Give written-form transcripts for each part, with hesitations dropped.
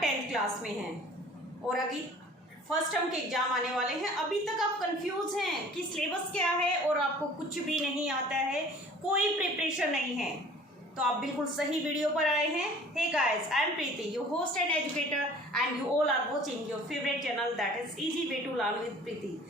10th class में हैं और अभी फर्स्ट टर्म के एग्जाम आने वाले हैं। अभी तक आप कंफ्यूज हैं कि सिलेबस क्या है और आपको कुछ भी नहीं आता है, कोई प्रिपरेशन नहीं है, तो आप बिल्कुल सही वीडियो पर आए हैं। Hey guys, I am Preeti, your host and educator, and you all are watching your favourite channel that is easy way to learn with Preeti.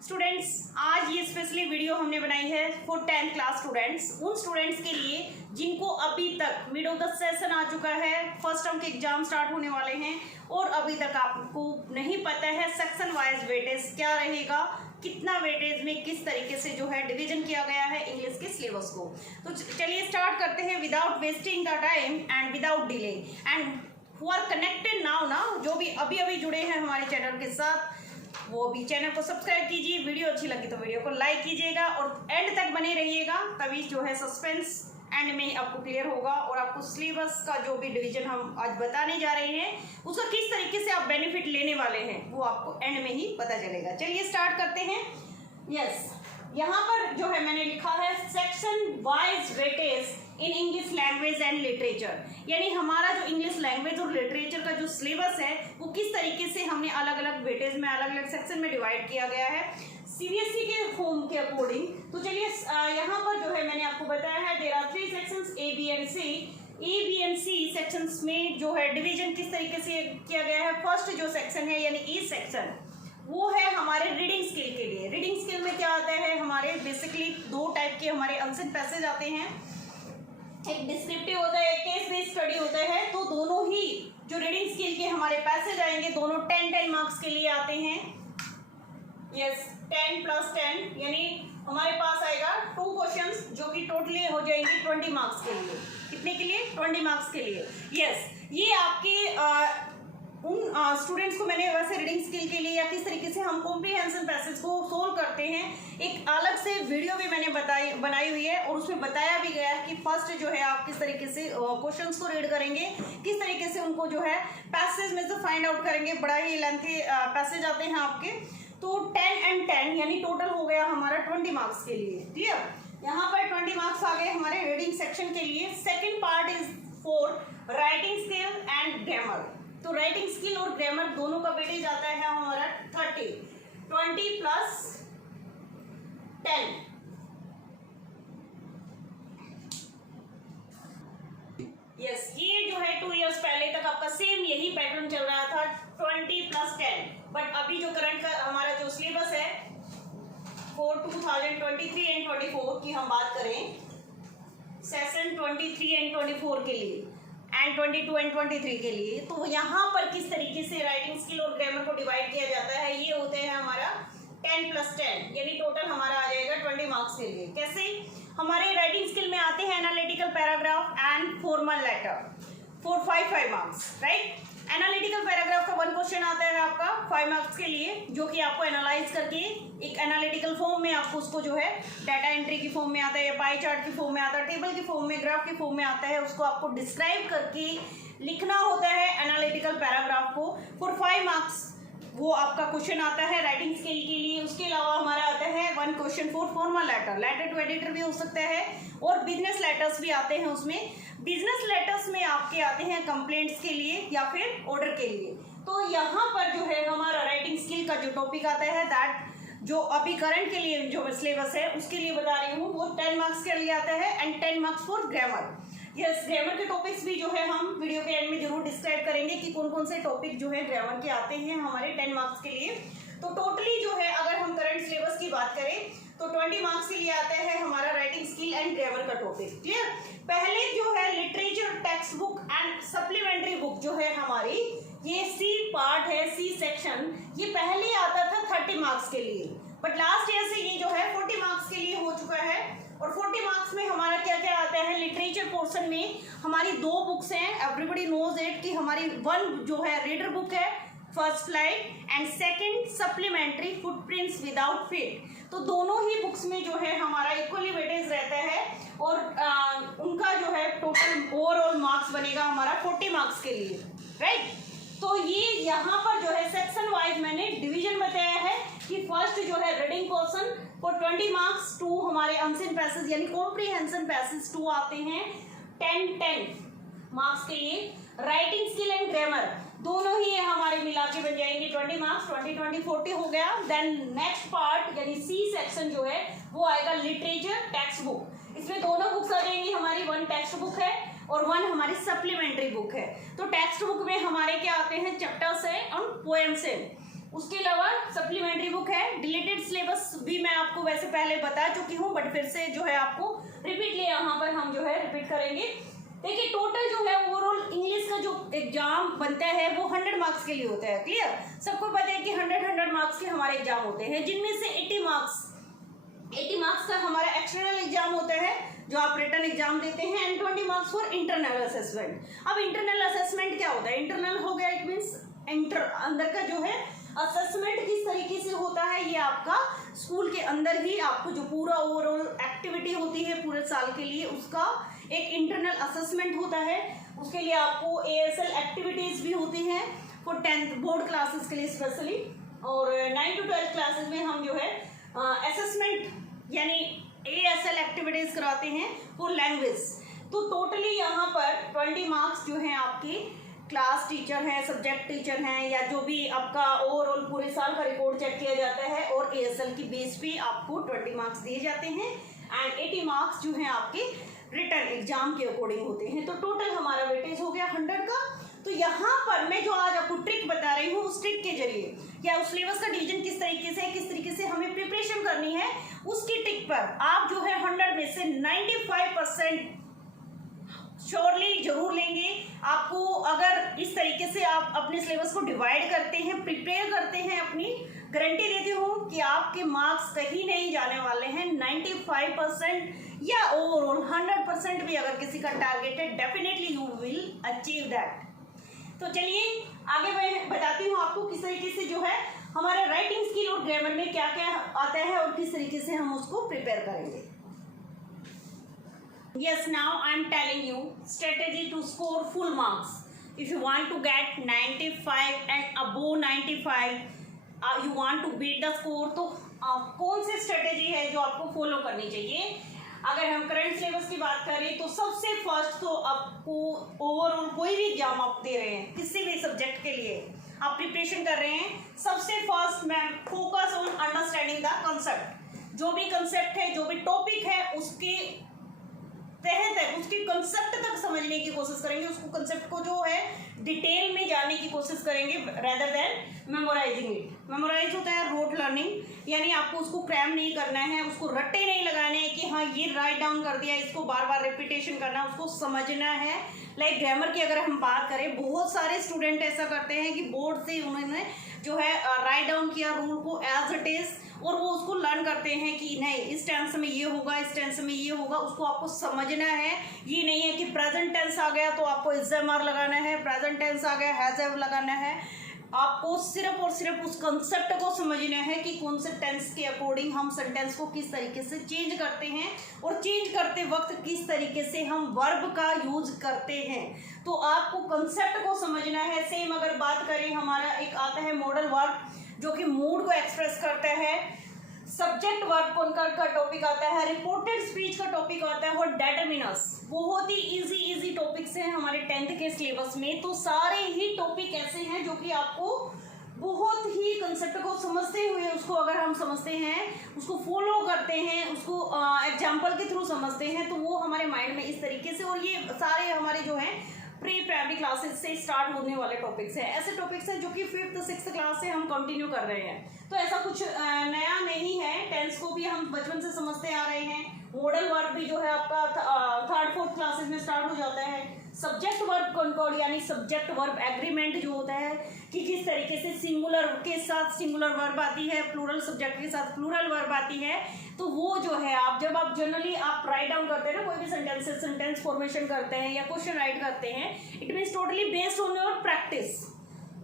Students, आज ये स्पेशली वीडियो हमने बनाई है फॉर 10th क्लास स्टूडेंट्स, उन students के लिए जिनको अभी तक मिड ऑफ द सेशन आ चुका है, फर्स्ट टर्म के एग्जाम स्टार्ट होने वाले हैं और अभी तक आपको नहीं पता है सेक्शन वाइज वेटेज क्या रहेगा, कितना वेटेज में किस तरीके से जो है डिवीजन किया गया है इंग्लिश के सिलेबस को। तो चलिए स्टार्ट करते हैं without wasting the time and without delay. And who are connected now ना, जो भी अभी जुड़े हैं हमारे चैनल के साथ, वो भी चैनल को सब्सक्राइब कीजिए। वीडियो अच्छी लगी तो वीडियो को लाइक कीजिएगा और एंड तक बने रहिएगा, तभी जो है सस्पेंस एंड में आपको क्लियर होगा और आपको सिलेबस का जो भी डिवीजन हम आज बताने जा रहे हैं उसका किस तरीके से आप बेनिफिट लेने वाले हैं वो आपको एंड में ही पता चलेगा। चलिए स्टार्ट करते हैं। यस, यहाँ पर जो है मैंने लिखा है section wise weightage in English language and literature, यानी हमारा जो इंग्लिश लैंग्वेज और लिटरेचर का जो सिलेबस है वो किस तरीके से हमने अलग अलग वेटेज में अलग अलग सेक्शन में डिवाइड किया गया है सीबीएसई के फॉर्म के अकॉर्डिंग। तो चलिए यहाँ पर जो है मैंने आपको बताया है there are 3 sections A B and C sections में जो है डिवीजन किस तरीके से किया गया है। फर्स्ट जो सेक्शन है यानी ई सेक्शन, वो है हमारे रीडिंग स्किल के लिए। रीडिंग स्किल में क्या आता है, हमारे बेसिकली 2 टाइप के हमारे आंसर पैसेज आते हैं, एक डिस्क्रिप्टिव होता है, एक केस बेस्ड स्टडी होता है। तो दोनों ही जो रीडिंग स्किल के हमारे पैसेज आएंगे दोनों 10 मार्क्स के लिए आते हैं। यस, 10 + 10 यानी हमारे पास आएगा 2 क्वेश्चंस जो कि टोटली हो जाएंगे 20 मार्क्स के लिए। कितने के लिए? 20 मार्क्स के लिए। यस, ये आपके उन स्टूडेंट्स को मैंने वैसे रीडिंग स्किल के लिए या किस तरीके से हम कॉम्प्रिहेंशन पैसेज को सोल्व करते हैं एक अलग से वीडियो भी मैंने बनाई हुई है और उसमें बताया भी गया है कि फर्स्ट जो है आप किस तरीके से क्वेश्चंस को रीड करेंगे, किस तरीके से उनको जो है पैसेज में से फाइंड आउट करेंगे। बड़ा ही लेंथी पैसेज आते हैं आपके। तो 10 and 10 यानी टोटल हो गया हमारा 20 मार्क्स के लिए। क्लियर? यहाँ पर 20 मार्क्स आ गए हमारे रीडिंग सेक्शन के लिए। Second part is for writing skill and grammar. तो राइटिंग स्किल और ग्रामर दोनों का वेटेज आता है हमारा 30, 20 + 10। यस, ये जो है 2 इयर्स पहले तक आपका सेम यही पैटर्न चल रहा था, 20 + 10। बट अभी जो करंट का हमारा जो सिलेबस है फॉर 2023 एंड 24 की हम बात करें, सेशन 23 एंड 24 के लिए एंड 22 एंड 23 के लिए, तो यहाँ पर किस तरीके से राइटिंग स्किल और ग्रामर को डिवाइड किया जाता है, ये होते हैं हमारा 10 + 10 यानी टोटल हमारा आ जाएगा 20 मार्क्स के लिए। कैसे? हमारे राइटिंग स्किल में आते हैं analytical paragraph and formal letter for 5 marks, right. Analytical paragraph का 1 क्वेश्चन आता है आपका 5 मार्क्स के लिए, जो कि आपको एनालाइज करके एक एनालिटिकल फॉर्म में आपको उसको जो है डाटा एंट्री की फॉर्म में आता है या पाई चार्ट की फॉर्म में आता है, टेबल की फॉर्म में, ग्राफ की फॉर्म में आता है, उसको आपको डिस्क्राइब करके लिखना होता है एनालिटिकल पैराग्राफ को फॉर 5 मार्क्स। वो आपका क्वेश्चन आता है राइटिंग स्किल के लिए। उसके अलावा हमारा आता है 1 question for formal letter to editor भी हो सकता है और बिजनेस लेटर्स भी आते हैं उसमें। बिजनेस लेटर्स में आपके आते हैं कंप्लेंट्स के लिए या फिर ऑर्डर के लिए। तो यहाँ पर जो है हमारा राइटिंग स्किल का जो टॉपिक आता है दैट जो अभी करंट के लिए जो सिलेबस है उसके लिए बता रही हूँ, वो 10 मार्क्स के लिए आता है and 10 marks for grammar. Yes, grammar के टॉपिक्स भी जो है हम वीडियो के एंड में जरूर डिस्क्राइब करेंगे कि कौन कौन से टॉपिक जो है ग्रामर के आते हैं हमारे 10 मार्क्स के लिए। तो टोटली जो है अगर हम करंट सिलेबस की बात करें तो 20 मार्क्स के लिए आता है हमारा राइटिंग स्किल एंड ग्रामर का टॉपिक। क्लियर? पहले जो है literature text book and supplementary book जो है हमारी, ये सी पार्ट है, सी सेक्शन, ये पहले आता था 30 मार्क्स के लिए, बट लास्ट ईयर से ये जो है 40 मार्क्स के लिए हो चुका है। और 40 मार्क्स में हमारा क्या क्या आता है, लिटरेचर पोर्शन में हमारी 2 बुक्स हैं, एवरीबडी नोज इट, कि हमारी 1 जो है रीडर बुक है first flight and second supplementary footprints without fit. तो दोनों ही बुक्स में जो है हमारा इक्वली वेटेज रहता है और उनका जो है टोटल ओवरऑल मार्क्स बनेगा हमारा 40 मार्क्स के लिए, राइट। तो ये यहाँ पर जो है सेक्शन वाइज मैंने डिवीजन बताया है कि फर्स्ट जो है रीडिंग पोर्शन फॉर 20 मार्क्स, 2 हमारे आंसर पैसेज यानी कॉम्प्रिहेंशन पैसेज 2 आते हैं 10 मार्क्स के लिए। राइटिंग स्किल एंड ग्रामर दोनों ही हमारे मिला के बन जाएंगे 20 मार्क्स, 20 20 40 हो गया। देन नेक्स्ट पार्ट यानी सी सेक्शन जो है वो आएगा लिटरेचर टेक्स्ट बुक। इसमें दोनों बुक्स आ जाएंगी हमारी, वन टेक्स्ट बुक है और वन हमारी सप्लीमेंट्री बुक है। तो टेक्स्ट बुक में हमारे क्या आते हैं, चैप्टर्स है और पोएम्स है। उसके अलावा सप्लीमेंट्री बुक है। डिलीटेड सिलेबस भी मैं आपको वैसे पहले बता चुकी हूँ, बट फिर से जो है आपको रिपीटली यहाँ पर हम जो है रिपीट करेंगे। देखिए टोटल जो है ओवरऑल इंग्लिश का जो एग्जाम बनता है वो 100 मार्क्स के लिए होता है। क्लियर, सबको पता है कि 100 मार्क्स के हमारे एग्जाम होते हैं, जिनमें से 80 मार्क्स का हमारा एक्सटर्नल एग्जाम होता है जो आप रिटन एग्जाम देते हैं, and 20 marks for internal assessment. अब इंटरनल असेसमेंट क्या होता है, इंटरनल हो गया इट मीन्स अंदर का जो है असेसमेंट किस तरीके से होता है, ये आपका स्कूल के अंदर ही आपको जो पूरा ओवरऑल एक्टिविटी होती है पूरे साल के लिए उसका एक इंटरनल असेसमेंट होता है। उसके लिए आपको ASL एक्टिविटीज भी होती हैं फॉर 10th बोर्ड क्लासेस के लिए स्पेशली, और 9 to 12 क्लासेस में हम जो है असेसमेंट यानी ASL एक्टिविटीज कराते हैं फॉर लैंग्वेज। तो टोटली यहाँ पर 20 मार्क्स जो हैं आपके क्लास टीचर हैं, सब्जेक्ट टीचर हैं, या जो भी आपका ओवरऑल पूरे साल का रिकॉर्ड चेक किया जाता है और ASL की बेस पे आपको 20 मार्क्स दिए जाते हैं, एंड 80 मार्क्स जो हैं आपके रिटन एग्जाम के अकॉर्डिंग होते हैं। तो टोटल हमारा वेटेज हो गया 100 का। तो यहाँ पर मैं जो आज आपको ट्रिक बता रही हूँ उस ट्रिक के जरिए या उस सिलेबस का डिवीजन किस तरीके से हमें प्रिपरेशन करनी है, उसकी ट्रिक पर आप जो है 100 में से 95% श्योरली जरूर लेंगे। आपको अगर इस तरीके से आप अपने सिलेबस को डिवाइड करते हैं, प्रिपेयर करते हैं, अपनी गारंटी देती हूँ कि आपके मार्क्स कहीं नहीं जाने वाले हैं। 95% या ओवरऑल 100% भी अगर किसी का टारगेट है, definitely you will achieve that. तो चलिए आगे मैं बताती हूँ आपको किस तरीके से जो है हमारे राइटिंग स्किल और ग्रामर में क्या क्या आता है और किस तरीके से हम उसको प्रिपेयर करेंगे। Yes, now I am telling you strategy to score full marks. If you want to get 95 and above 95, you want to beat the score, तो कौन सी स्ट्रेटेजी है जो आपको फॉलो करनी चाहिए। अगर हम करंट सिलेबस की बात करें तो सबसे फर्स्ट तो आपको ओवरऑल कोई भी एग्जाम आप दे रहे हैं, किसी भी सब्जेक्ट के लिए आप प्रिपरेशन कर रहे हैं, सबसे first ma'am focus on understanding the concept. जो भी कंसेप्ट है, जो भी टॉपिक है, उसके तहत है उसके कंसेप्ट तक समझने की कोशिश करेंगे, उसको कंसेप्ट को जो है डिटेल में जानने की कोशिश करेंगे rather than memorising it. Memorise होता है रोट लर्निंग, यानी आपको उसको क्रैम नहीं करना है, उसको रट्टे नहीं लगाने हैं कि हाँ ये राइट डाउन कर दिया, इसको बार बार रिपीटेशन करना, उसको समझना है। लाइक ग्रामर की अगर हम बात करें, बहुत सारे स्टूडेंट ऐसा करते हैं कि बोर्ड से उन्होंने जो है राइट डाउन किया रूल को एज इट इज, और वो उसको लर्न करते हैं कि नहीं इस टेंस में ये होगा, इस टेंस में ये होगा, उसको आपको समझना है। ये नहीं है कि प्रेजेंट टेंस आ गया तो आपको इज़-एम-आर लगाना है, प्रेजेंट टेंस आ गया हैज़-हैव लगाना है। आपको सिर्फ और सिर्फ उस कंसेप्ट को समझना है कि कौन से टेंस के अकॉर्डिंग हम सेंटेंस को किस तरीके से चेंज करते हैं, और चेंज करते वक्त किस तरीके से हम वर्ब का यूज करते हैं। तो आपको कंसेप्ट को समझना है। सेम अगर बात करें, हमारा एक आता है मॉडल वर्ब जो कि मूड को एक्सप्रेस करता है, सब्जेक्ट वर्ब कॉन्कर का टॉपिक आता है, रिपोर्टेड स्पीच का टॉपिक आता है, और डेटरमिनस। बहुत ही इजी टॉपिक्स हैं हमारे 10th के सिलेबस में। तो सारे ही टॉपिक ऐसे हैं जो कि आपको बहुत ही कंसेप्ट को समझते हुए, उसको अगर हम समझते हैं, उसको फॉलो करते हैं, उसको एग्जाम्पल के थ्रू समझते हैं, तो वो हमारे माइंड में इस तरीके से, और ये सारे हमारे जो हैं प्री प्राइमरी क्लासेस से स्टार्ट होने वाले टॉपिक्स हैं। ऐसे टॉपिक्स हैं जो कि 5th 6th क्लास से हम कंटिन्यू कर रहे हैं। तो ऐसा कुछ नया नहीं है, टेंस को भी हम बचपन से समझते आ रहे हैं। मॉडल वर्ब भी जो है आपका 3rd 4th क्लासेस में स्टार्ट हो जाता है। सब्जेक्ट वर्ब कॉन्कॉर्ड यानी सब्जेक्ट वर्ब एग्रीमेंट जो होता है कि किस तरीके से सिंगुलर के साथ सिंगुलर वर्ब आती है, प्लूरल सब्जेक्ट के साथ प्लूरल वर्ब आती है। तो वो जो है आप जब आप जनरली आप राइट डाउन करते हैं ना, कोई भी सेंटेंस फॉर्मेशन करते हैं या क्वेश्चन राइट करते हैं, it means totally based on your practice.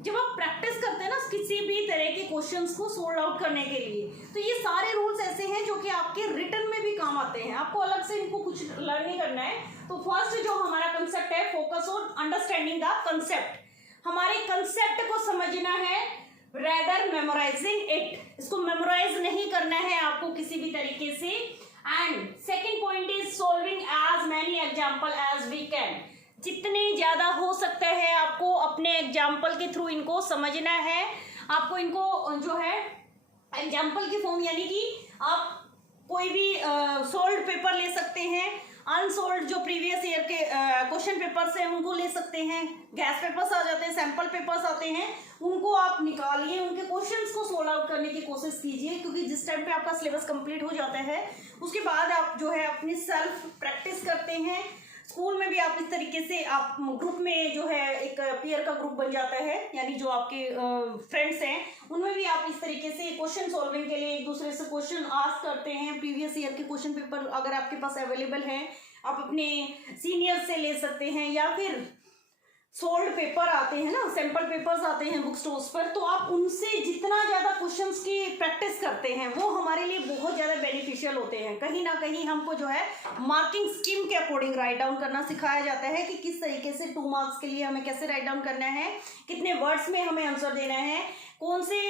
जब आप प्रैक्टिस करते हैं ना किसी भी तरह के क्वेश्चंस को सोल्व आउट करने के लिए, तो ये सारे रूल्स ऐसे हैं जो कि आपके रिटन में भी काम आते हैं। आपको अलग से इनको कुछ लर्न नहीं करना है। तो फर्स्ट जो हमारा कंसेप्ट है, focus on understanding the concept. हमारे कंसेप्ट को समझना है रेदर मेमोराइजिंग इट। इसको मेमोराइज नहीं करना है आपको किसी भी तरीके से। And second point is solving as many example as we can. जितने ज़्यादा हो सकता है आपको अपने एग्जाम्पल के थ्रू इनको समझना है। आपको इनको जो है एग्जाम्पल की फॉर्म, यानी कि आप कोई भी सोल्ड पेपर ले सकते हैं, अनसोल्ड जो प्रीवियस ईयर के क्वेश्चन पेपर्स हैं उनको ले सकते हैं, गैस पेपर्स आ जाते हैं, सैंपल पेपर्स आते हैं, उनको आप निकालिए, उनके क्वेश्चंस को सोल्व आउट करने की कोशिश कीजिए, क्योंकि जिस टाइम पे आपका सिलेबस कंप्लीट हो जाता है उसके बाद आप जो है अपनी सेल्फ प्रैक्टिस करते हैं। स्कूल में भी आप इस तरीके से आप ग्रुप में जो है एक पीयर का ग्रुप बन जाता है, यानी जो आपके फ्रेंड्स हैं उनमें भी आप इस तरीके से क्वेश्चन सॉल्विंग के लिए एक दूसरे से क्वेश्चन आस्क करते हैं। प्रीवियस ईयर के क्वेश्चन पेपर अगर आपके पास अवेलेबल हैं आप अपने सीनियर से ले सकते हैं, या फिर सोल्ड पेपर आते हैं ना, सैंपल पेपर्स आते हैं बुक स्टोर्स पर, तो आप उनसे जितना ज़्यादा क्वेश्चंस की प्रैक्टिस करते हैं वो हमारे लिए बहुत ज़्यादा बेनिफिशियल होते हैं। कहीं ना कहीं हमको जो है मार्किंग स्कीम के अकॉर्डिंग राइट डाउन करना सिखाया जाता है कि किस तरीके से 2 मार्क्स के लिए हमें कैसे राइट डाउन करना है, कितने वर्ड्स में हमें आंसर देना है, कौन से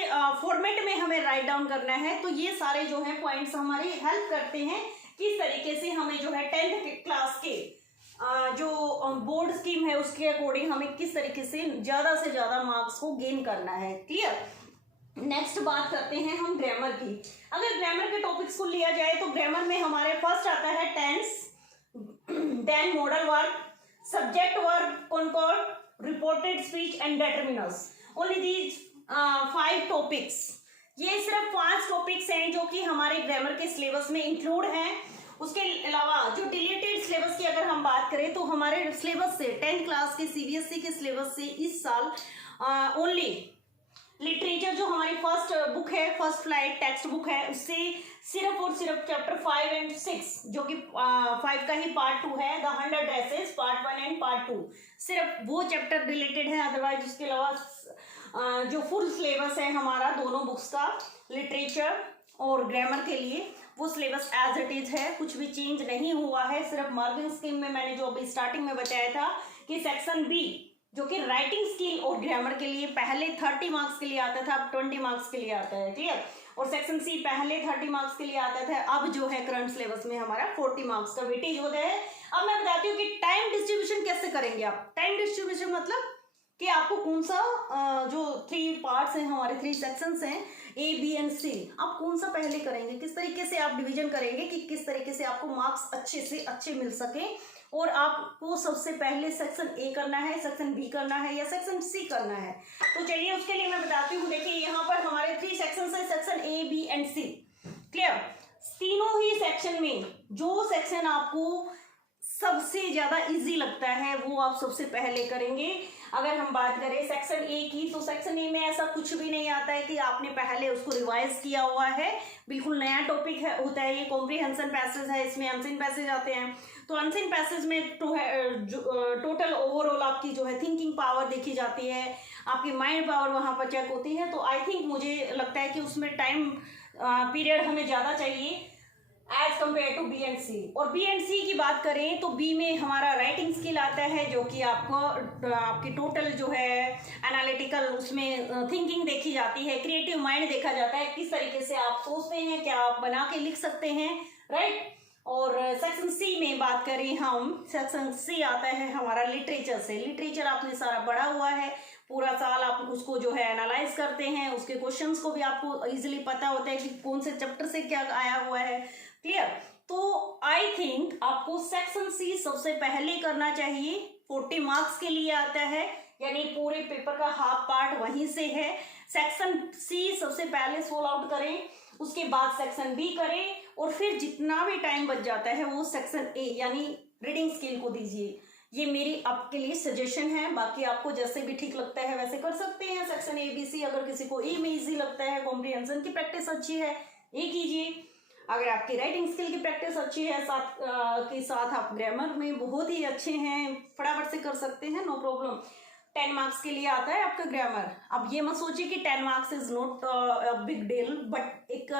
फॉर्मेट में हमें राइट डाउन करना है। तो ये सारे जो है पॉइंट्स हमारी हेल्प करते हैं किस तरीके से हमें जो है 10th क्लास के जो बोर्ड स्कीम है उसके अकॉर्डिंग हमें किस तरीके से ज़्यादा मार्क्स को गेन करना है। क्लियर। नेक्स्ट बात करते हैं हम ग्रामर की। अगर ग्रामर के टॉपिक्स को लिया जाए तो ग्रामर में हमारे फर्स्ट आता है tense, then modal verb, subject verb, concord, reported speech and determiners. Only these 5 topics. ये सिर्फ 5 टॉपिक्स हैं जो कि हमारे ग्रामर के सिलेबस में इंक्लूड हैं। उसके अलावा जो डिलीटेड सिलेबस की अगर हम बात करें तो हमारे सिलेबस से 10th क्लास के सीबीएसई के सिलेबस से इस साल ओनली लिटरेचर जो हमारी फर्स्ट बुक है, फर्स्ट फ्लाइट टेक्स्ट बुक है, उससे सिर्फ और सिर्फ चैप्टर 5 एंड 6 जो कि 5 का ही पार्ट 2 है, the 100 dresses part 1 and part 2, सिर्फ वो चैप्टर रिलेटेड है। अदरवाइज उसके अलावा जो फुल सिलेबस है हमारा दोनों बुक्स का, लिटरेचर और ग्रामर के लिए, वो सिलेबस एज इट इज है, कुछ भी चेंज नहीं हुआ है। सिर्फ मार्किंग स्कीम में मैंने जो अभी स्टार्टिंग में बताया था कि सेक्शन बी जो कि राइटिंग स्किल और ग्रामर के लिए पहले 30 मार्क्स के लिए आता था, अब 20 मार्क्स के लिए आता है। क्लियर। और सेक्शन सी पहले 30 मार्क्स के लिए आता था, अब जो है करंट सिलेबस में हमारा 40 मार्क्स का वेटेज होता है। अब मैं बताती हूँ कि टाइम डिस्ट्रीब्यूशन कैसे करेंगे आप। टाइम डिस्ट्रीब्यूशन मतलब कि आपको कौन सा जो 3 पार्ट्स हैं हमारे, 3 सेक्शंस हैं ए बी एंड सी, आप कौन सा पहले करेंगे, किस तरीके से आप डिवीजन करेंगे कि किस तरीके से आपको मार्क्स अच्छे से अच्छे मिल सके। और आपको सबसे पहले सेक्शन ए करना है, सेक्शन बी करना है या सेक्शन सी करना है। तो चलिए उसके लिए मैं बताती हूँ। देखिए यहाँ पर हमारे 3 सेक्शन है, section A B and C. Clear. तीनों ही सेक्शन में जो सेक्शन आपको सबसे ज्यादा इजी लगता है वो आप सबसे पहले करेंगे। अगर हम बात करें सेक्शन ए की, तो सेक्शन ए में ऐसा कुछ भी नहीं आता है कि आपने पहले उसको रिवाइज किया हुआ है, बिल्कुल नया टॉपिक है होता है। ये कॉम्प्रिहेंशन पैसेज है, इसमें अनसीन पैसेज आते हैं। तो अनसीन पैसेज में टोटल ओवरऑल आपकी जो है थिंकिंग पावर देखी जाती है, आपकी माइंड पावर वहाँ पर चेक होती है। तो आई थिंक मुझे लगता है कि उसमें टाइम पीरियड हमें ज़्यादा चाहिए as compare to B and C. और बी एंड सी की बात करें तो बी में हमारा राइटिंग स्किल आता है, जो कि आपको आपकी टोटल जो है एनालिटिकल उसमें थिंकिंग देखी जाती है, क्रिएटिव माइंड देखा जाता है, किस तरीके से आप सोचते हैं, क्या आप बना के लिख सकते हैं, राइट। और सेक्शन सी में बात करें हम, सेक्शन सी आता है हमारा लिटरेचर से। लिटरेचर आपने सारा पढ़ा हुआ है, पूरा साल आप उसको जो है एनालाइज करते हैं, उसके क्वेश्चंस को भी आपको इजीली पता होता है कि कौन से चैप्टर से क्या आया हुआ है। क्लियर। तो आई थिंक आपको सेक्शन सी सबसे पहले करना चाहिए, 40 मार्क्स के लिए आता है, यानी पूरे पेपर का हाफ पार्ट वहीं से है। सेक्शन सी सबसे पहले सोल्व आउट करें, उसके बाद सेक्शन बी करें, और फिर जितना भी टाइम बच जाता है वो सेक्शन ए यानी रीडिंग स्किल को दीजिए। ये मेरी आपके लिए सजेशन है, बाकी आपको जैसे भी ठीक लगता है वैसे कर सकते हैं। सेक्शन ए बी सी, अगर किसी को ए में इजी लगता है, कॉम्प्रिहेंशन की प्रैक्टिस अच्छी है, ए कीजिए। अगर आपकी राइटिंग स्किल की प्रैक्टिस अच्छी है, साथ के साथ आप ग्रामर में बहुत ही अच्छे हैं, फटाफट से कर सकते हैं, नो प्रॉब्लम। 10 मार्क्स के लिए आता है आपका ग्रामर। अब ये मत सोचिए कि 10 marks is not big deal, but एक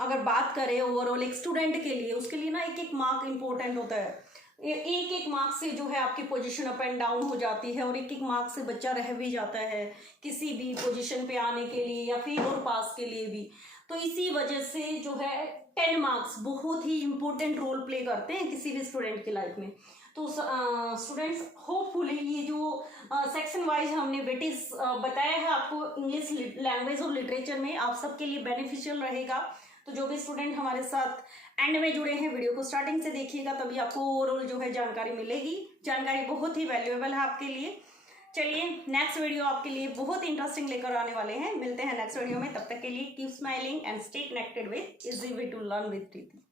अगर बात करें ओवरऑल एक स्टूडेंट के लिए, उसके लिए ना एक एक मार्क इंपॉर्टेंट होता है। एक एक मार्क से जो है आपकी पोजीशन अप एंड डाउन हो जाती है, और एक एक मार्क से बच्चा रह भी जाता है किसी भी पोजीशन पे आने के लिए या फेल और पास के लिए भी। तो इसी वजह से जो है 10 मार्क्स बहुत ही इंपॉर्टेंट रोल प्ले करते हैं किसी भी स्टूडेंट की लाइफ में। तो स्टूडेंट्स होपफुली ये जो सेक्शन वाइज हमने वेटेज बताया है आपको इंग्लिश लैंग्वेज और लिटरेचर में, आप सबके लिए बेनिफिशियल रहेगा। तो जो भी स्टूडेंट हमारे साथ एंड में जुड़े हैं, वीडियो को स्टार्टिंग से देखिएगा, तभी आपको ओवरऑल जो है जानकारी मिलेगी। जानकारी बहुत ही वैल्यूएबल है आपके लिए। चलिए नेक्स्ट वीडियो आपके लिए बहुत इंटरेस्टिंग लेकर आने वाले हैं। मिलते हैं नेक्स्ट वीडियो में, तब तक के लिए keep smiling and stay connected with easy way to learn with Preeti.